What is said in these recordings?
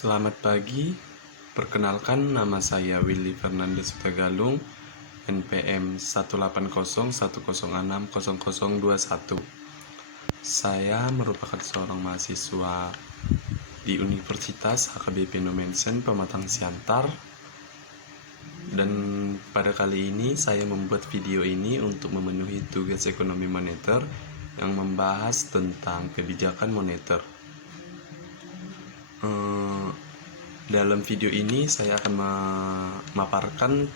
Selamat pagi, perkenalkan nama saya Willy Fernandes Tagalung, NPM 18010060021. Saya merupakan seorang mahasiswa di Universitas HKBP Nomensen Pematang Siantar. Dan pada kali ini saya membuat video ini untuk memenuhi tugas ekonomi moneter yang membahas tentang kebijakan moneter. Dalam video ini saya akan memaparkan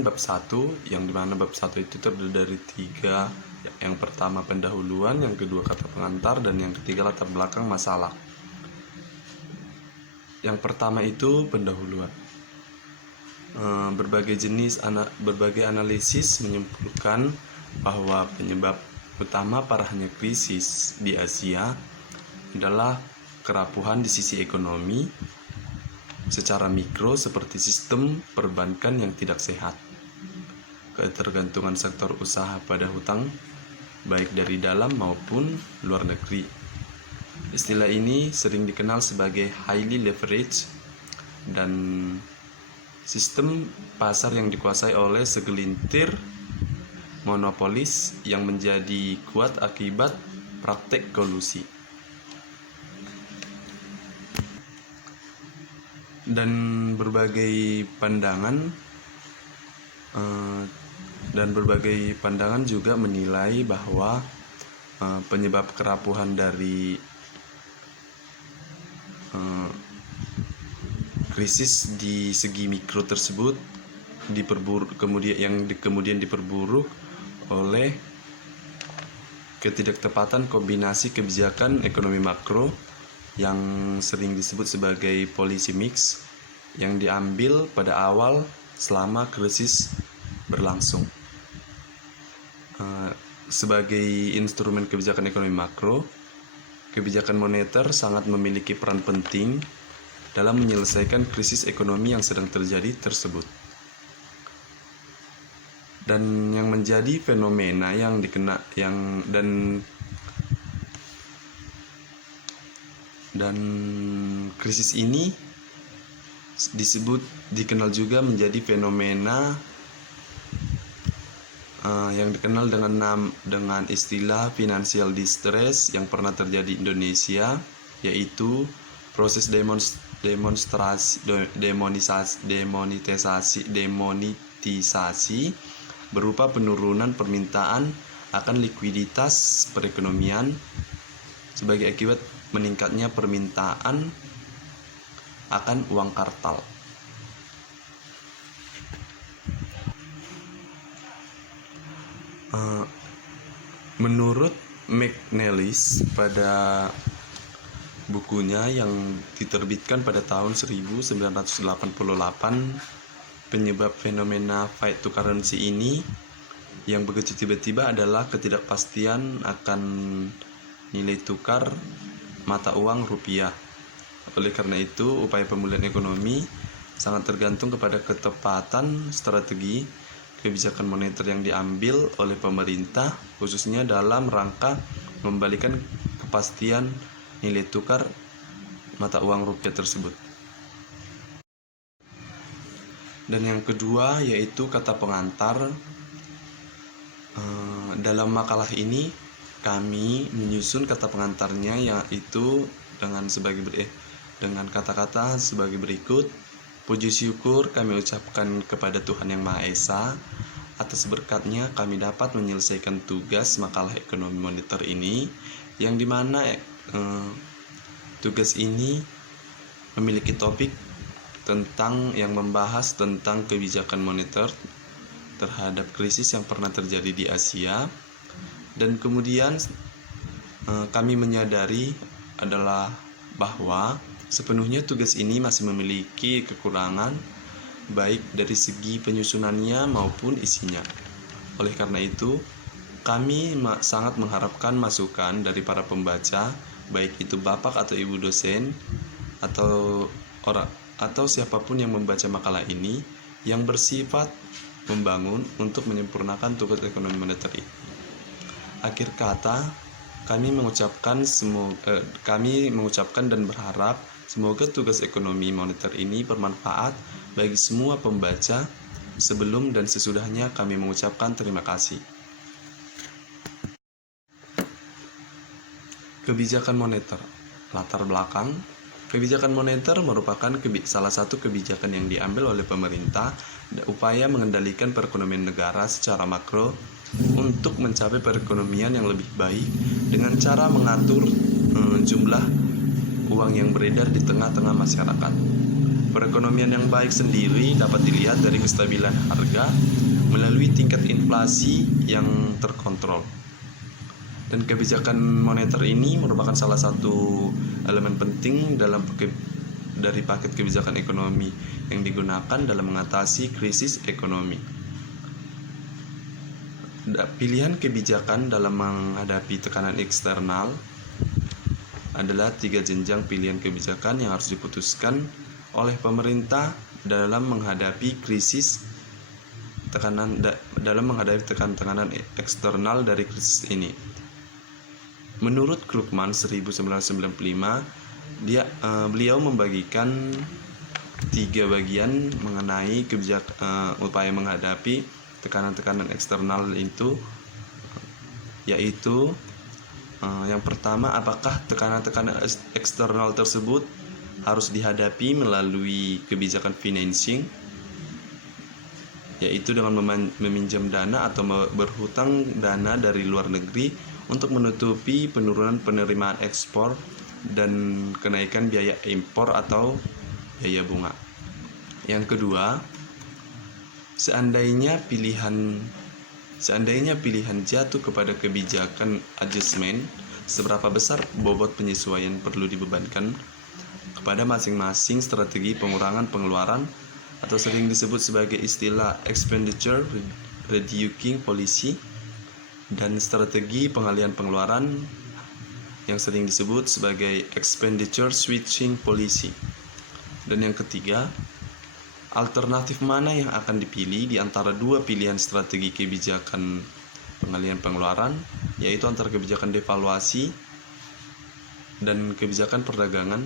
bab 1, yang dimana bab 1 itu terdiri dari 3. Yang pertama pendahuluan, yang kedua kata pengantar, dan yang ketiga latar belakang masalah. Yang pertama itu pendahuluan. Berbagai analisis menyimpulkan bahwa penyebab utama parahnya krisis di Asia adalah kerapuhan di sisi ekonomi secara mikro seperti sistem perbankan yang tidak sehat, ketergantungan sektor usaha pada hutang baik dari dalam maupun luar negeri. Istilah ini sering dikenal sebagai highly leverage dan sistem pasar yang dikuasai oleh segelintir monopolis yang menjadi kuat akibat praktek kolusi. Dan berbagai pandangan juga menilai bahwa penyebab kerapuhan dari krisis di segi mikro tersebut kemudian diperburuk oleh ketidaktepatan kombinasi kebijakan ekonomi makro yang sering disebut sebagai policy mix yang diambil pada awal selama krisis berlangsung. Sebagai instrumen kebijakan ekonomi makro, kebijakan moneter sangat memiliki peran penting dalam menyelesaikan krisis ekonomi yang sedang terjadi tersebut. Dan yang menjadi fenomena dan krisis ini dikenal juga menjadi fenomena yang dikenal dengan istilah financial distress yang pernah terjadi di Indonesia, yaitu proses demonetisasi berupa penurunan permintaan akan likuiditas perekonomian sebagai akibat meningkatnya permintaan akan uang kartal. Menurut McNeilis pada bukunya yang diterbitkan pada tahun 1988, penyebab fenomena fight to currency ini yang begitu tiba-tiba adalah ketidakpastian akan nilai tukar mata uang rupiah. Oleh karena itu, upaya pemulihan ekonomi sangat tergantung kepada ketepatan strategi kebijakan moneter yang diambil oleh pemerintah, khususnya dalam rangka membalikan kepastian nilai tukar mata uang rupiah tersebut. Dan yang kedua yaitu kata pengantar. Dalam makalah ini kami menyusun kata pengantarnya, yaitu dengan kata-kata sebagai berikut. Puji syukur kami ucapkan kepada Tuhan Yang Maha Esa atas berkatnya kami dapat menyelesaikan tugas makalah ekonomi moneter ini, yang dimana tugas ini memiliki topik yang membahas tentang kebijakan moneter terhadap krisis yang pernah terjadi di Asia. Dan kemudian kami menyadari adalah bahwa sepenuhnya tugas ini masih memiliki kekurangan baik dari segi penyusunannya maupun isinya. Oleh karena itu, kami sangat mengharapkan masukan dari para pembaca, baik itu bapak atau ibu dosen atau siapapun yang membaca makalah ini, yang bersifat membangun untuk menyempurnakan tugas ekonomi moneter ini. Akhir kata, kami mengucapkan dan berharap semoga tugas ekonomi moneter ini bermanfaat bagi semua pembaca. Sebelum dan sesudahnya kami mengucapkan terima kasih. Kebijakan moneter. Latar belakang. Kebijakan moneter merupakan salah satu kebijakan yang diambil oleh pemerintah upaya mengendalikan perekonomian negara secara makro untuk mencapai perekonomian yang lebih baik dengan cara mengatur jumlah uang yang beredar di tengah-tengah masyarakat. Perekonomian yang baik sendiri dapat dilihat dari kestabilan harga melalui tingkat inflasi yang terkontrol. Dan kebijakan moneter ini merupakan salah satu elemen penting dari paket kebijakan ekonomi yang digunakan dalam mengatasi krisis ekonomi. Pilihan kebijakan dalam menghadapi tekanan eksternal adalah 3 jenjang pilihan kebijakan yang harus diputuskan oleh pemerintah dalam menghadapi tekanan eksternal dari krisis ini. Menurut Krugman 1995, beliau membagikan 3 bagian mengenai upaya menghadapi tekanan-tekanan eksternal itu, yaitu yang pertama, apakah tekanan-tekanan eksternal tersebut harus dihadapi melalui kebijakan financing, yaitu dengan meminjam dana atau berhutang dana dari luar negeri untuk menutupi penurunan penerimaan ekspor dan kenaikan biaya impor atau biaya bunga. Yang kedua, seandainya pilihan jatuh kepada kebijakan adjustment, seberapa besar bobot penyesuaian perlu dibebankan kepada masing-masing strategi pengurangan pengeluaran atau sering disebut sebagai istilah expenditure reducing policy dan strategi pengalihan pengeluaran yang sering disebut sebagai expenditure switching policy. Dan yang ketiga, alternatif mana yang akan dipilih di antara 2 pilihan strategi kebijakan pengalihan pengeluaran, yaitu antara kebijakan devaluasi dan kebijakan perdagangan.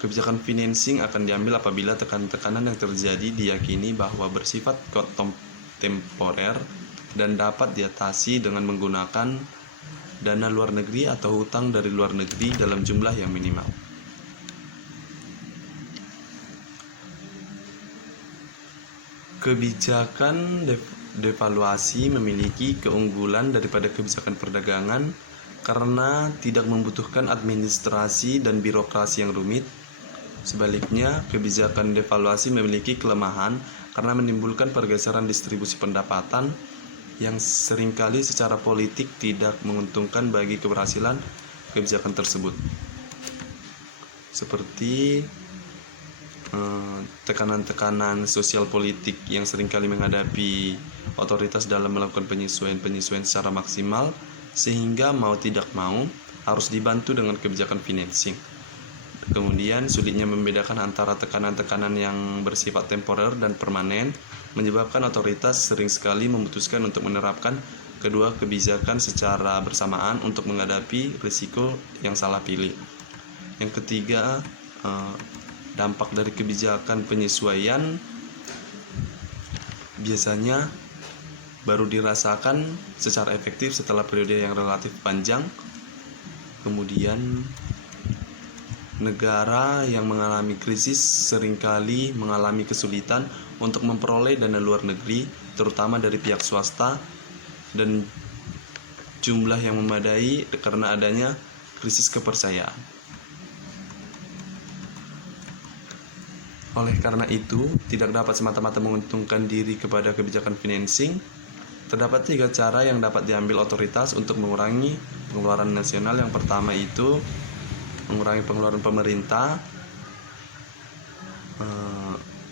Kebijakan financing akan diambil apabila tekanan-tekanan yang terjadi diyakini bahwa bersifat temporer dan dapat diatasi dengan menggunakan dana luar negeri atau hutang dari luar negeri dalam jumlah yang minimal. Kebijakan devaluasi memiliki keunggulan daripada kebijakan perdagangan karena tidak membutuhkan administrasi dan birokrasi yang rumit. Sebaliknya, kebijakan devaluasi memiliki kelemahan karena menimbulkan pergeseran distribusi pendapatan yang seringkali secara politik tidak menguntungkan bagi keberhasilan kebijakan tersebut. Seperti tekanan-tekanan sosial politik yang seringkali menghadapi otoritas dalam melakukan penyesuaian secara maksimal, sehingga mau tidak mau harus dibantu dengan kebijakan financing. Kemudian sulitnya membedakan antara tekanan-tekanan yang bersifat temporer dan permanen menyebabkan otoritas sering sekali memutuskan untuk menerapkan kedua kebijakan secara bersamaan untuk menghadapi risiko yang salah pilih. Yang ketiga, dampak dari kebijakan penyesuaian biasanya baru dirasakan secara efektif setelah periode yang relatif panjang. Kemudian negara yang mengalami krisis seringkali mengalami kesulitan untuk memperoleh dana luar negeri, terutama dari pihak swasta, dan jumlah yang memadai karena adanya krisis kepercayaan. Oleh karena itu, tidak dapat semata-mata menguntungkan diri kepada kebijakan financing. Terdapat 3 cara yang dapat diambil otoritas untuk mengurangi pengeluaran nasional. Yang pertama itu mengurangi pengeluaran pemerintah.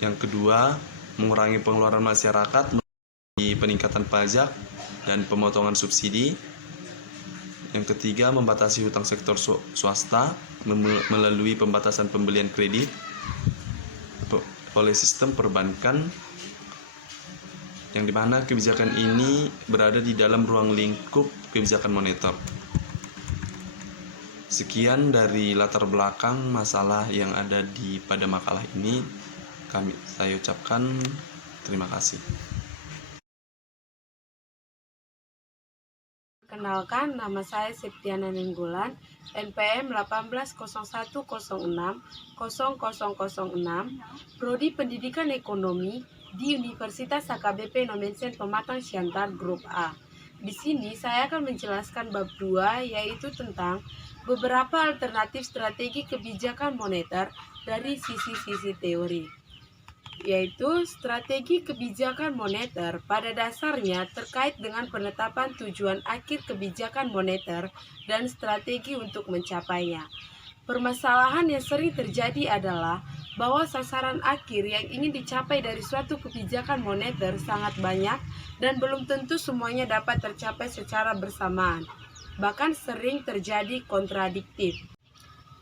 Yang kedua, mengurangi pengeluaran masyarakat melalui peningkatan pajak dan pemotongan subsidi. Yang ketiga, membatasi hutang sektor swasta melalui pembatasan pembelian kredit oleh sistem perbankan, yang dimana kebijakan ini berada di dalam ruang lingkup kebijakan moneter. Sekian dari latar belakang masalah yang ada pada makalah ini. Saya ucapkan terima kasih. Perkenalkan, nama saya Septiana Nenggolan, NPM 1801060006, Prodi Pendidikan Ekonomi di Universitas HKBP Nomensen Pematang Siantar Grup A. Di sini saya akan menjelaskan bab 2, yaitu tentang beberapa alternatif strategi kebijakan moneter dari sisi-sisi teori. Yaitu strategi kebijakan moneter pada dasarnya terkait dengan penetapan tujuan akhir kebijakan moneter dan strategi untuk mencapainya. Permasalahan yang sering terjadi adalah bahwa sasaran akhir yang ingin dicapai dari suatu kebijakan moneter sangat banyak dan belum tentu semuanya dapat tercapai secara bersamaan. Bahkan sering terjadi kontradiktif.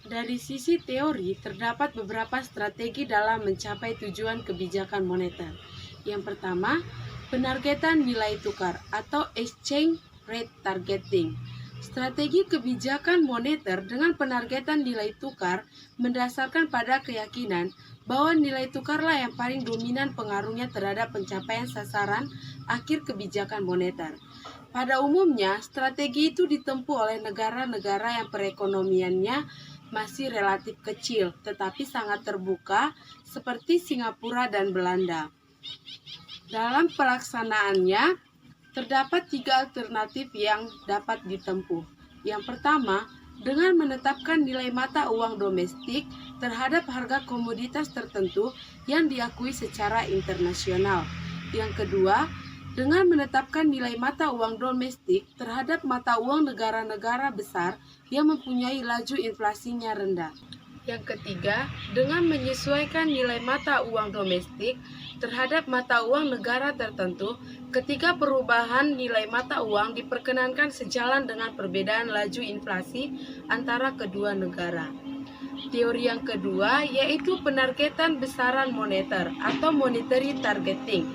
Dari sisi teori, terdapat beberapa strategi dalam mencapai tujuan kebijakan moneter. Yang pertama, penargetan nilai tukar atau exchange rate targeting. Strategi kebijakan moneter dengan penargetan nilai tukar mendasarkan pada keyakinan bahwa nilai tukarlah yang paling dominan pengaruhnya terhadap pencapaian sasaran akhir kebijakan moneter. Pada umumnya, strategi itu ditempuh oleh negara-negara yang perekonomiannya masih relatif kecil, tetapi sangat terbuka, seperti Singapura dan Belanda. Dalam pelaksanaannya, terdapat 3 alternatif yang dapat ditempuh. Yang pertama, dengan menetapkan nilai mata uang domestik terhadap harga komoditas tertentu yang diakui secara internasional. Yang kedua, dengan menetapkan nilai mata uang domestik terhadap mata uang negara-negara besar yang mempunyai laju inflasinya rendah. Yang ketiga, dengan menyesuaikan nilai mata uang domestik terhadap mata uang negara tertentu ketika perubahan nilai mata uang diperkenankan sejalan dengan perbedaan laju inflasi antara kedua negara. Teori yang kedua yaitu penargetan besaran moneter atau monetary targeting.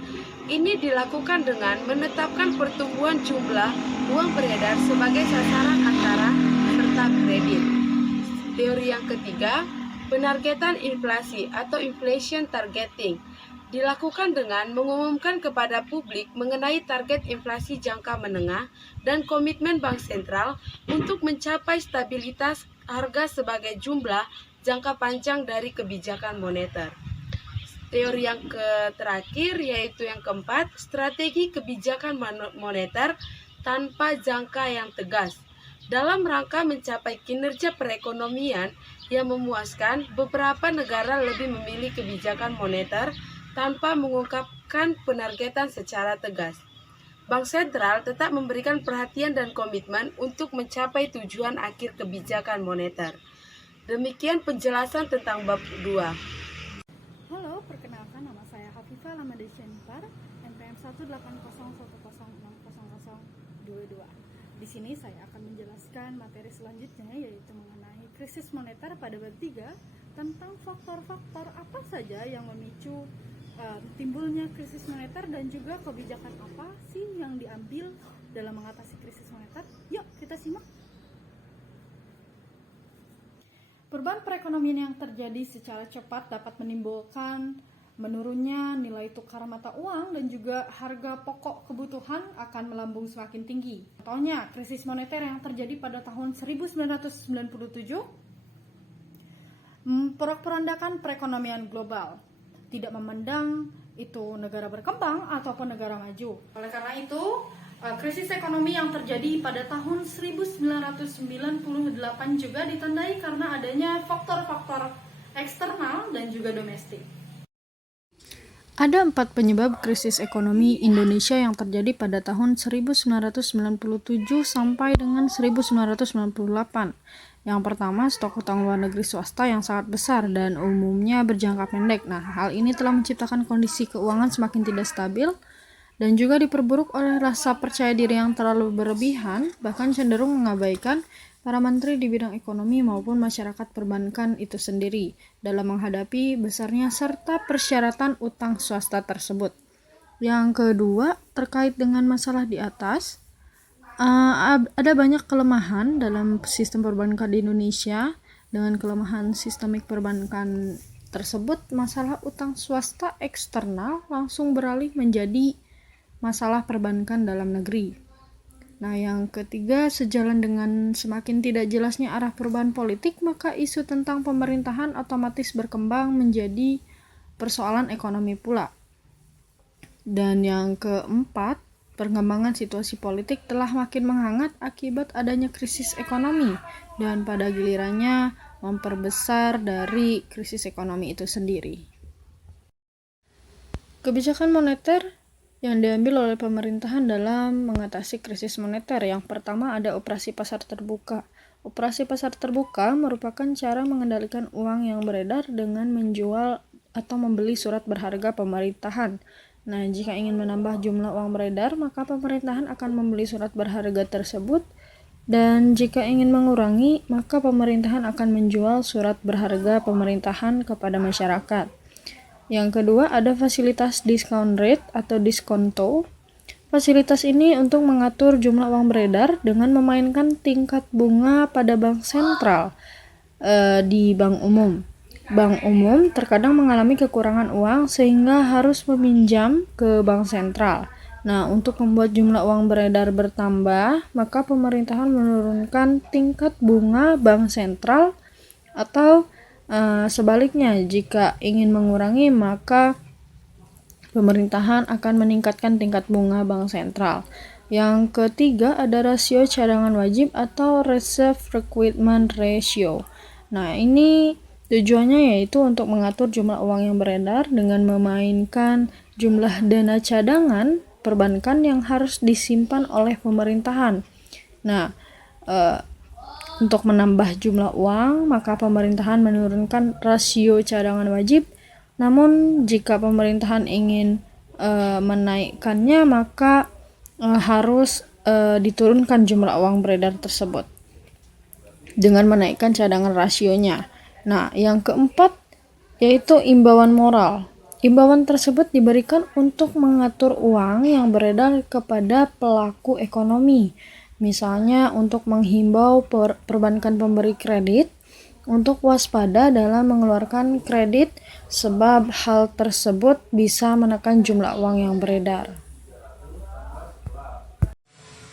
Ini dilakukan dengan menetapkan pertumbuhan jumlah uang beredar sebagai sasaran antara serta kredit. Teori yang ketiga, penargetan inflasi atau inflation targeting. Dilakukan dengan mengumumkan kepada publik mengenai target inflasi jangka menengah dan komitmen Bank Sentral untuk mencapai stabilitas harga sebagai jumlah jangka panjang dari kebijakan moneter. Teori yang terakhir yaitu yang keempat, strategi kebijakan moneter tanpa jangka yang tegas. Dalam rangka mencapai kinerja perekonomian yang memuaskan, beberapa negara lebih memilih kebijakan moneter tanpa mengungkapkan penargetan secara tegas. Bank Sentral tetap memberikan perhatian dan komitmen untuk mencapai tujuan akhir kebijakan moneter. Demikian penjelasan tentang bab 2. Halo, perkenalkan nama saya Hafifah Lamadesyanipar, NPM 18101060022. Di sini saya akan menjelaskan materi selanjutnya, yaitu mengenai krisis moneter pada bab 3 tentang faktor-faktor apa saja yang memicu timbulnya krisis moneter dan juga kebijakan apa sih yang diambil dalam mengatasi krisis moneter. Yuk kita simak. Perubahan perekonomian yang terjadi secara cepat dapat menimbulkan menurunnya nilai tukar mata uang dan juga harga pokok kebutuhan akan melambung semakin tinggi. Contohnya, krisis moneter yang terjadi pada tahun 1997 porak-porandakan perekonomian global, tidak memandang itu negara berkembang ataupun negara maju. Oleh karena itu, krisis ekonomi yang terjadi pada tahun 1998 juga ditandai karena adanya faktor-faktor eksternal dan juga domestik. Ada 4 penyebab krisis ekonomi Indonesia yang terjadi pada tahun 1997 sampai dengan 1998. Yang pertama, stok hutang luar negeri swasta yang sangat besar dan umumnya berjangka pendek. Nah, hal ini telah menciptakan kondisi keuangan semakin tidak stabil dan juga diperburuk oleh rasa percaya diri yang terlalu berlebihan, bahkan cenderung mengabaikan para menteri di bidang ekonomi maupun masyarakat perbankan itu sendiri dalam menghadapi besarnya serta persyaratan utang swasta tersebut. Yang kedua, terkait dengan masalah di atas, Ada banyak kelemahan dalam sistem perbankan di Indonesia. Dengan kelemahan sistemik perbankan tersebut, masalah utang swasta eksternal langsung beralih menjadi masalah perbankan dalam negeri. Nah, yang ketiga, sejalan dengan semakin tidak jelasnya arah perubahan politik, maka isu tentang pemerintahan otomatis berkembang menjadi persoalan ekonomi pula. Dan yang keempat, perkembangan situasi politik telah makin menghangat akibat adanya krisis ekonomi dan pada gilirannya memperbesar dari krisis ekonomi itu sendiri. Kebijakan moneter yang diambil oleh pemerintahan dalam mengatasi krisis moneter. Yang pertama ada operasi pasar terbuka. Operasi pasar terbuka merupakan cara mengendalikan uang yang beredar dengan menjual atau membeli surat berharga pemerintahan. Nah, jika ingin menambah jumlah uang beredar, maka pemerintahan akan membeli surat berharga tersebut, dan jika ingin mengurangi, maka pemerintahan akan menjual surat berharga pemerintahan kepada masyarakat. Yang kedua, ada fasilitas discount rate atau diskonto. Fasilitas ini untuk mengatur jumlah uang beredar dengan memainkan tingkat bunga pada bank sentral di bank umum. Bank umum terkadang mengalami kekurangan uang sehingga harus meminjam ke bank sentral. Nah, untuk membuat jumlah uang beredar bertambah, maka pemerintahan menurunkan tingkat bunga bank sentral atau sebaliknya, jika ingin mengurangi, maka pemerintahan akan meningkatkan tingkat bunga bank sentral. Yang ketiga ada rasio cadangan wajib atau reserve requirement ratio. Nah, ini tujuannya yaitu untuk mengatur jumlah uang yang beredar dengan memainkan jumlah dana cadangan perbankan yang harus disimpan oleh pemerintahan. Nah, untuk menambah jumlah uang, maka pemerintahan menurunkan rasio cadangan wajib. Namun, jika pemerintahan ingin menaikkannya, maka harus diturunkan jumlah uang beredar tersebut dengan menaikkan cadangan rasionya. Nah, yang keempat yaitu imbauan moral. Imbauan tersebut diberikan untuk mengatur uang yang beredar kepada pelaku ekonomi. Misalnya untuk menghimbau perbankan pemberi kredit untuk waspada dalam mengeluarkan kredit sebab hal tersebut bisa menekan jumlah uang yang beredar.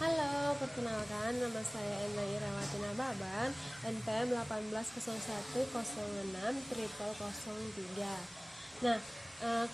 Halo, perkenalkan nama saya Enda Irawati Nababan, NPM 1801060003. Nah,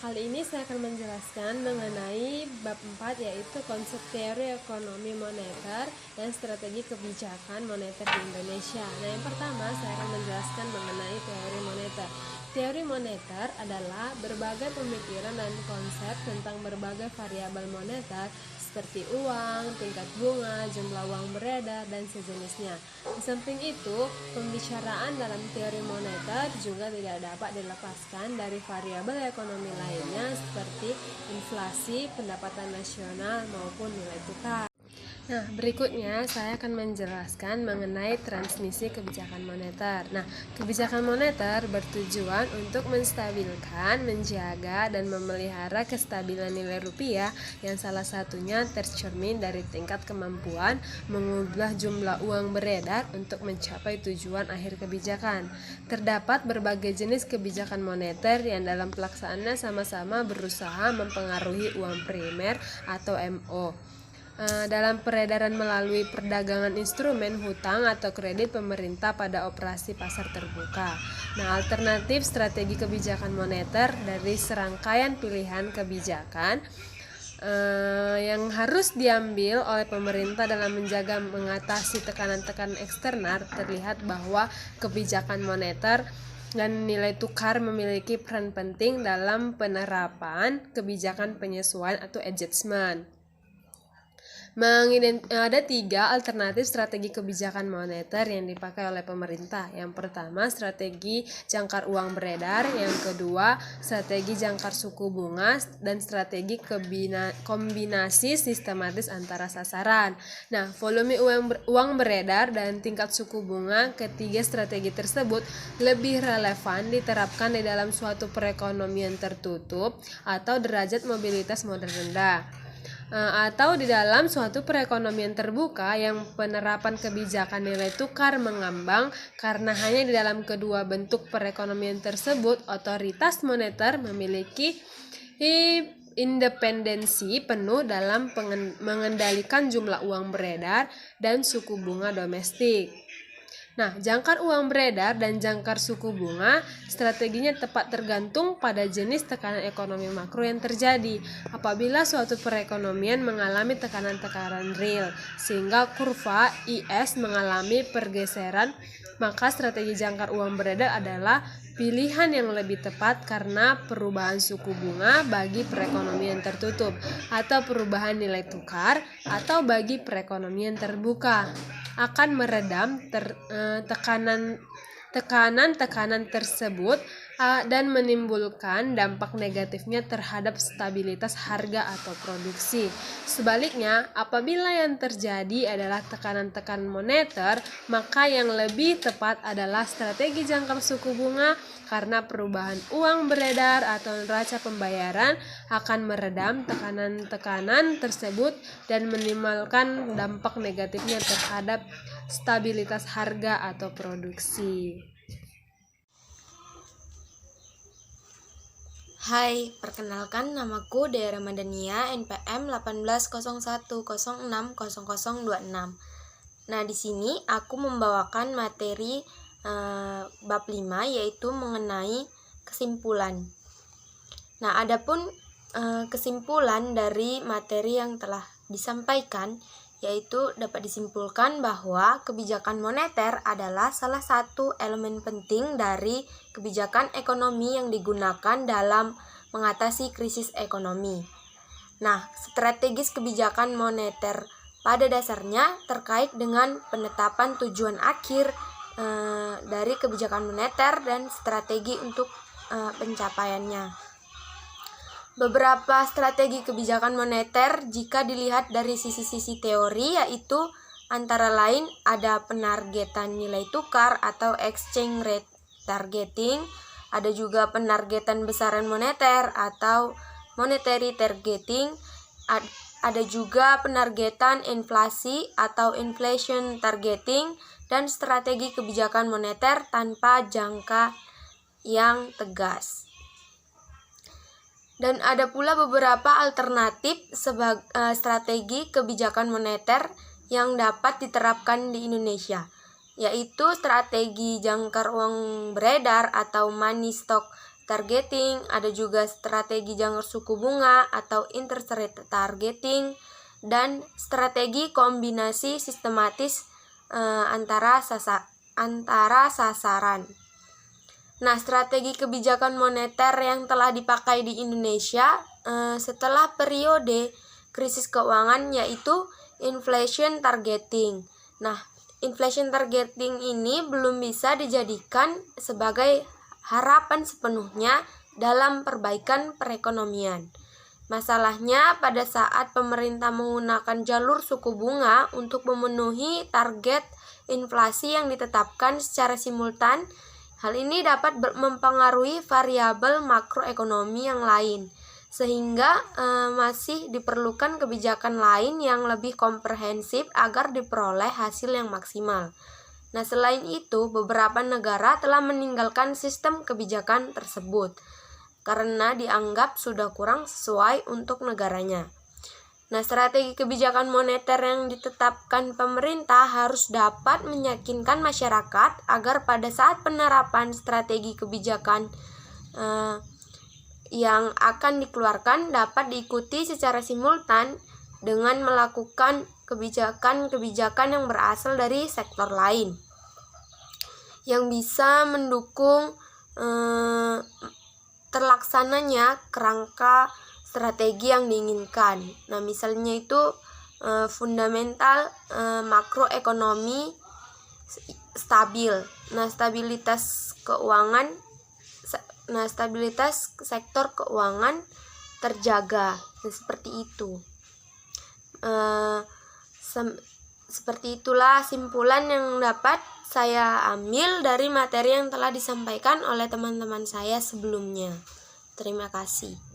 kali ini saya akan menjelaskan mengenai bab 4 yaitu konsep teori ekonomi moneter dan strategi kebijakan moneter di Indonesia. Nah, yang pertama saya akan menjelaskan mengenai teori moneter. Teori moneter adalah berbagai pemikiran dan konsep tentang berbagai variabel moneter seperti uang, tingkat bunga, jumlah uang beredar, dan sejenisnya. Di samping itu, pembicaraan dalam teori moneter juga tidak dapat dilepaskan dari variabel ekonomi lainnya seperti inflasi, pendapatan nasional, maupun nilai tukar. Nah, berikutnya saya akan menjelaskan mengenai transmisi kebijakan moneter. Nah, kebijakan moneter bertujuan untuk menstabilkan, menjaga, dan memelihara kestabilan nilai rupiah yang salah satunya tercermin dari tingkat kemampuan mengubah jumlah uang beredar untuk mencapai tujuan akhir kebijakan. Terdapat berbagai jenis kebijakan moneter yang dalam pelaksanaannya sama-sama berusaha mempengaruhi uang primer atau MO. Dalam peredaran melalui perdagangan instrumen hutang atau kredit pemerintah pada operasi pasar terbuka. Nah, alternatif strategi kebijakan moneter dari serangkaian pilihan kebijakan yang harus diambil oleh pemerintah dalam menjaga mengatasi tekanan-tekanan eksternal, terlihat bahwa kebijakan moneter dan nilai tukar memiliki peran penting dalam penerapan kebijakan penyesuaian atau adjustment. Ada 3 alternatif strategi kebijakan moneter yang dipakai oleh pemerintah. Yang pertama, strategi jangkar uang beredar. Yang kedua, strategi jangkar suku bunga. Dan strategi kombinasi sistematis antara sasaran. Nah, volume uang beredar dan tingkat suku bunga, ketiga strategi tersebut lebih relevan diterapkan di dalam suatu perekonomian tertutup atau derajat mobilitas modal rendah. atau di dalam suatu perekonomian terbuka yang penerapan kebijakan nilai tukar mengambang karena hanya di dalam kedua bentuk perekonomian tersebut otoritas moneter memiliki independensi penuh dalam mengendalikan jumlah uang beredar dan suku bunga domestik. Nah, jangkar uang beredar dan jangkar suku bunga strateginya tepat tergantung pada jenis tekanan ekonomi makro yang terjadi. Apabila suatu perekonomian mengalami tekanan-tekanan real sehingga kurva IS mengalami pergeseran, maka strategi jangkar uang beredar adalah pilihan yang lebih tepat karena perubahan suku bunga bagi perekonomian tertutup atau perubahan nilai tukar atau bagi perekonomian terbuka akan meredam tekanan-tekanan tersebut dan menimbulkan dampak negatifnya terhadap stabilitas harga atau produksi. Sebaliknya, apabila yang terjadi adalah tekanan-tekanan moneter, maka yang lebih tepat adalah strategi jangkar suku bunga karena perubahan uang beredar atau neraca pembayaran akan meredam tekanan-tekanan tersebut dan minimalkan dampak negatifnya terhadap stabilitas harga atau produksi. Hai, perkenalkan namaku Dea Ramadhania, NPM 1801060026. Nah, di sini aku membawakan materi bab 5 yaitu mengenai kesimpulan. Nah, adapun kesimpulan dari materi yang telah disampaikan yaitu dapat disimpulkan bahwa kebijakan moneter adalah salah satu elemen penting dari kebijakan ekonomi yang digunakan dalam mengatasi krisis ekonomi. Nah, strategis kebijakan moneter pada dasarnya terkait dengan penetapan tujuan akhir dari kebijakan moneter dan strategi untuk pencapaiannya. Beberapa strategi kebijakan moneter jika dilihat dari sisi-sisi teori yaitu antara lain ada penargetan nilai tukar atau exchange rate targeting, ada juga penargetan besaran moneter atau monetary targeting, ada juga penargetan inflasi atau inflation targeting, dan strategi kebijakan moneter tanpa jangka yang tegas. Dan ada pula beberapa alternatif strategi kebijakan moneter yang dapat diterapkan di Indonesia, yaitu strategi jangkar uang beredar atau money stock targeting, ada juga strategi jangkar suku bunga atau interest rate targeting, dan strategi kombinasi sistematis antara sasaran. Nah, strategi kebijakan moneter yang telah dipakai di Indonesia setelah periode krisis keuangan yaitu inflation targeting. Nah, inflation targeting ini belum bisa dijadikan sebagai harapan sepenuhnya dalam perbaikan perekonomian. Masalahnya pada saat pemerintah menggunakan jalur suku bunga untuk memenuhi target inflasi yang ditetapkan secara simultan, hal ini dapat mempengaruhi variabel makroekonomi yang lain, sehingga masih diperlukan kebijakan lain yang lebih komprehensif agar diperoleh hasil yang maksimal. Nah, selain itu, beberapa negara telah meninggalkan sistem kebijakan tersebut karena dianggap sudah kurang sesuai untuk negaranya. Nah, strategi kebijakan moneter yang ditetapkan pemerintah harus dapat meyakinkan masyarakat agar pada saat penerapan strategi kebijakan yang akan dikeluarkan dapat diikuti secara simultan dengan melakukan kebijakan-kebijakan yang berasal dari sektor lain yang bisa mendukung terlaksananya kerangka strategi yang diinginkan. Nah, misalnya itu fundamental makroekonomi stabil. Nah, stabilitas sektor keuangan terjaga. Nah, seperti itu. Seperti itulah simpulan yang dapat saya ambil dari materi yang telah disampaikan oleh teman-teman saya sebelumnya. Terima kasih.